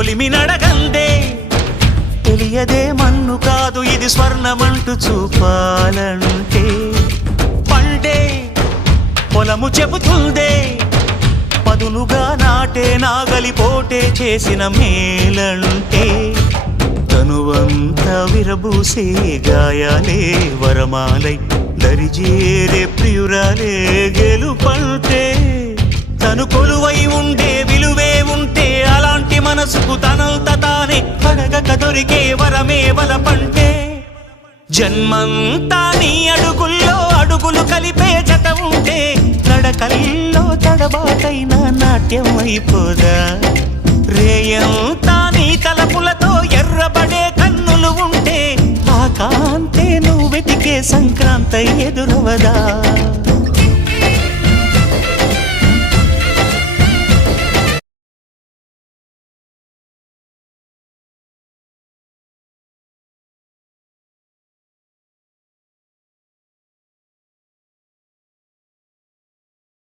కొలిమి నడగందే తెలియదే మన్ను కాదు ఇది స్వర్ణమంటూ చూపాలంటే పండే పొలము చెబుతుందే పదునుగా నాటే నాగలిపోటే చేసిన మేలంటే తనువంతా విరబూసే గాయాలే వరమాలై దరిజేరే ప్రియురాలే గెలుపంటే తను కొలువై ఉండే విలువే ఉంటే అలాంటి మనసుకు తనంత తానే అడగక దొరికే వరమే వలపంటే జన్మంతా నీ అడుగుల్లో అడుగులు కలిపే జత ఉంటే నడకల్లో తడబాటైన నాట్యం అయిపోదా రేయంతా నీ తలపులతో ఎర్రబడే కన్నులు ఉంటే ఆ కాంతే నువ్వు వెతికే సంక్రాంతి ఎదురవదా